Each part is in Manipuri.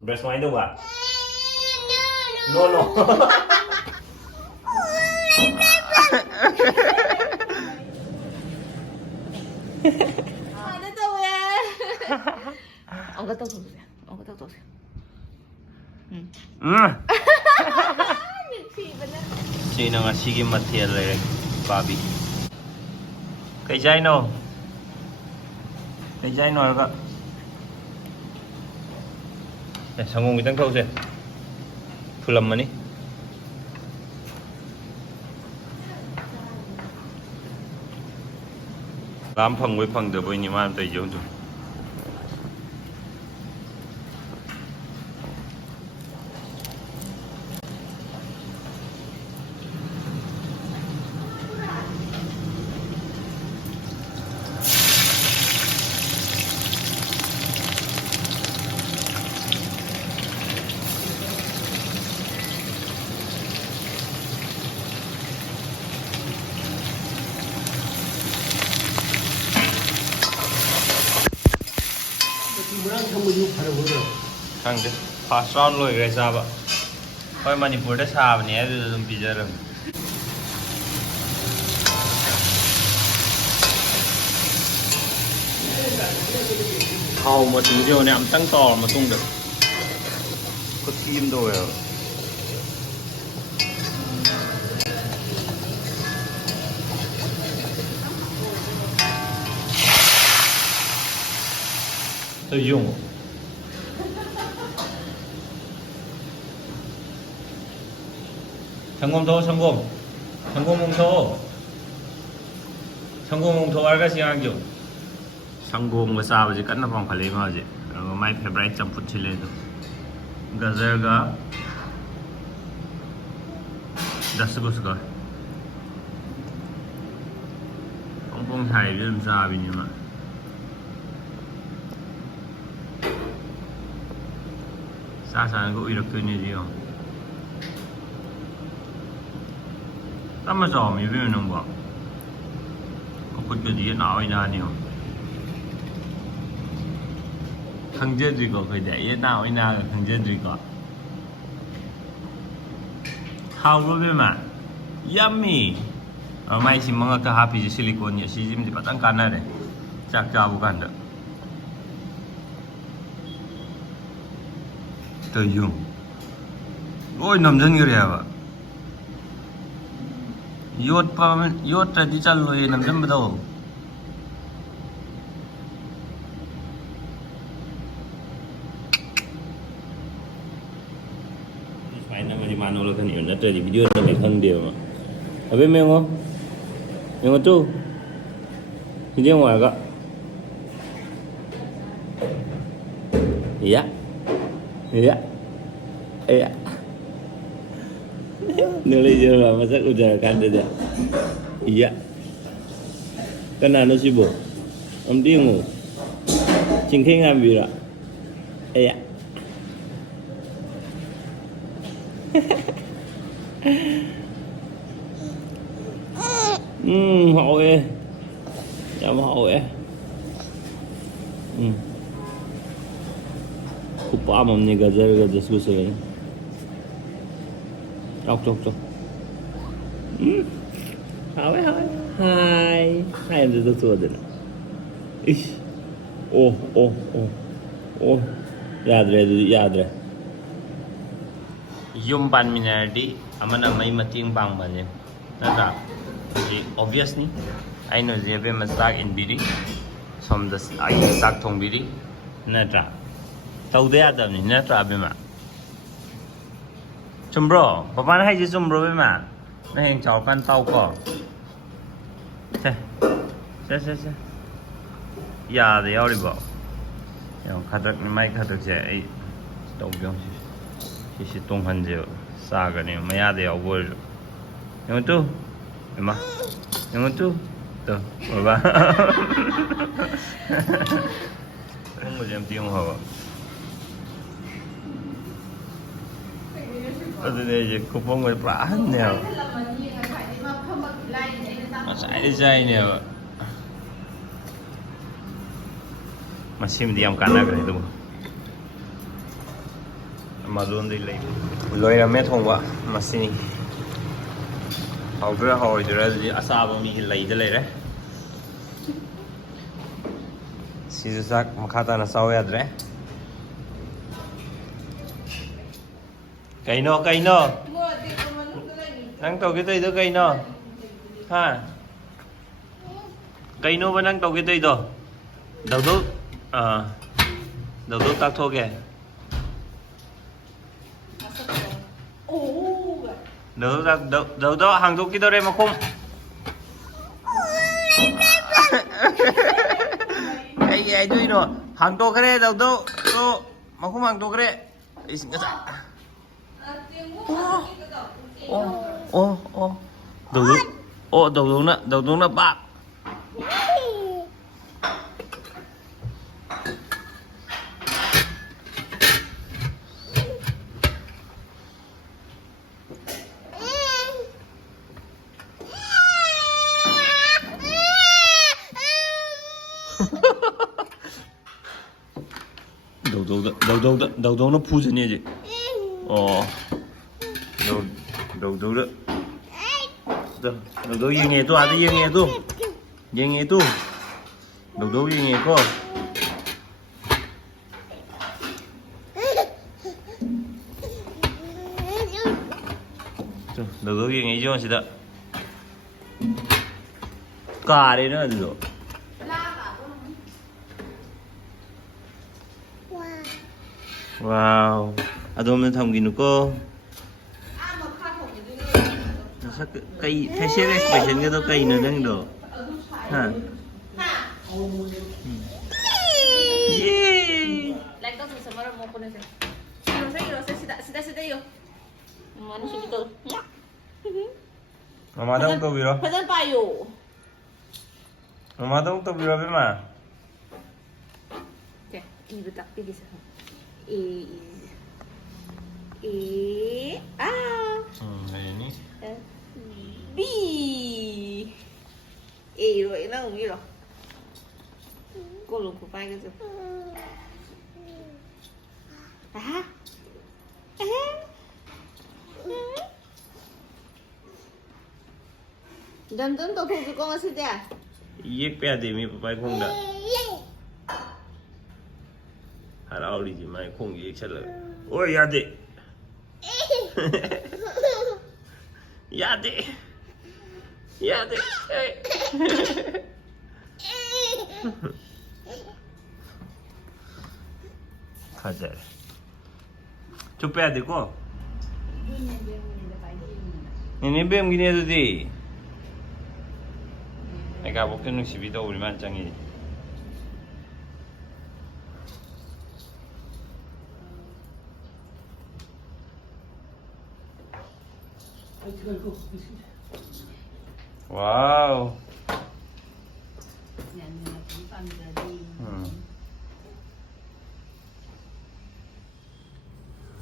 Breast wine đâu ạ? No, no. Ano daw yan? Ang gataw to siya. Ang gataw to siya. Nagsiba na. Sino nga sige material Bobby. Kay Jaino. Kay Jaino ka. 야, 상공 일단 타오세요. 풀란만이. 람팡 외팡 더 보이니 마음 더 이정도. Khang đấy, fast round rồi cái sao vậy? Thôi Manipur đã xa và nhé rồi dùng pizza rồi. Hầu mà trứng diều nệm tăng to mà tung được. Có kim rồi à? Tôi dùng. 성공 더 성공 몽토 성공 몽토 알가시 안겨 성공과 싸우지 끝나 방 팔리 마지 마이 페브라이트 점프 칠레도 가저가 다스고스가 뽕뽕 사이 좀 싸비니마 싸사는 거 이렇게 되지요. Tama sa mi bin nung ba. Kapag di na ay na niyo. 강제 들고 그래. 얘나 ay na 강제 들고. How will man? Yummy. May si mga kahapi si silicone niya si Jim di patang kana re. Chak cha bukan da. To yung. Oi namjan gire ba. Yot tadi chalo ye namjam batao. Fine na mari mano lo kan yun na tadi video na may khang dia ma. Abe mengo. Mengo tu. Video mo aga. Iya. Iya. Iya. Nilai je masa udah kan dia. Iya. Kenapa sih bu? Om Dingo. Cingking ambil lah. Iya. Hậu ê. Chào hậu ê. Kupa mamne gajar susah. Chọc. Hỏi. Hai em rất tốt rồi. Ish. Ô. Yadre. Yung ban minardi, amana may mating bang bane. Nada. Obvious ni. I know the Abemma sak in biri. Som the sak thong biri. Nada. Tau de adam ni nada Abemma. Bro, papan hay chứ bro với mà nó hình cháu căn tàu cỏ xe ya thì đi bỏ khát được mấy khát được xe ấy đầu 병 chỉ tung hành gì xa cái này mấy ya thì áo rồi nhưng tu mà nhưng tu tu bà không có gì tiếng hả 어제 이제 쿠폰을 빠았네요. 사이즈이네요. 마침 디암 까나 그래도. Amazon dei lei. Loirame thongwa masini. Hawdra hawdra di asaba mi leida leire. Sisu sak makhata na saw yadre. Kaino nang tàu cái tây đó kaino ha kaino ba nang tàu cái tây đó đầu đốt tắt thôi kìa đầu đó hàng chục cái đó đây mà không cái đuôi nó hàng chục cái đấy đầu đó mà không hàng chục cái đấy đầu nó bạc đầu nó phu gì nhỉ đầu đó đầu gì nghe tôi à gì nghe tôi đầu gì nghe cô đầu gì nghe cho chị đó cả đấy nữa rồi wow 아도면 담기는 거 cây facial expression cái đó cây nữa đang được ha Like kau sama orang mau pun saya. Sida yo. Mana sih gitu? Ya. Mama dong tuh biro. Padahal payo. Mama dong tuh biro Abemma. Okay, ini betak pergi sana. Ini. B. Rồi nó không rồi. Cô lục của vai cái gì? Dan tao thuộc cho con ở Sede à? Yek pe ade mi papai khong da. Harau li ji mai khong yek chala. Oi yade. Yade. Yade. Kajar. Chup ya देखो. Ini bem gini tu di. Eka bukan nusi video uli macam ini. Wow.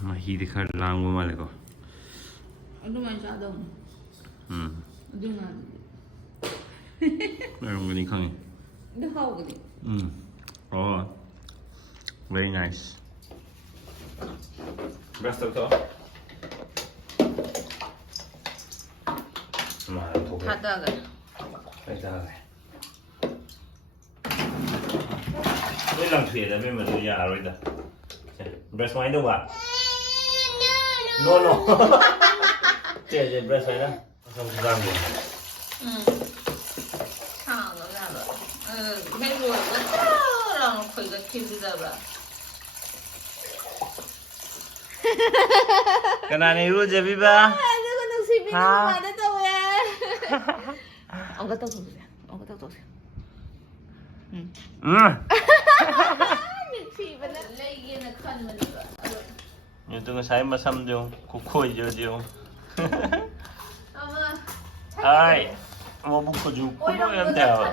Mahi dikhar lang mo male ko. Ano man siya daw? Ano nga? Meron gani kang. Dahaw gani. Oh. Very nice. Best of all. Mahal to. Hata ga. Hata ga. Đây làm thuyền là bên mà tôi già rồi đó. Breast wine đâu ạ? No. Chơi breast wine đó. Không ra được. Thằng nó ra rồi. Mấy người nó lòng khởi cái kim bây giờ rồi. Cái này luôn chứ ba. Nó còn xì bên ngoài đó đâu à? Ông có tao thôi. Ông có tao thôi. Nhưng tôi sai mà xăm điều, cục khôi điều. Ai, mà bụng của chú cũng em đèo.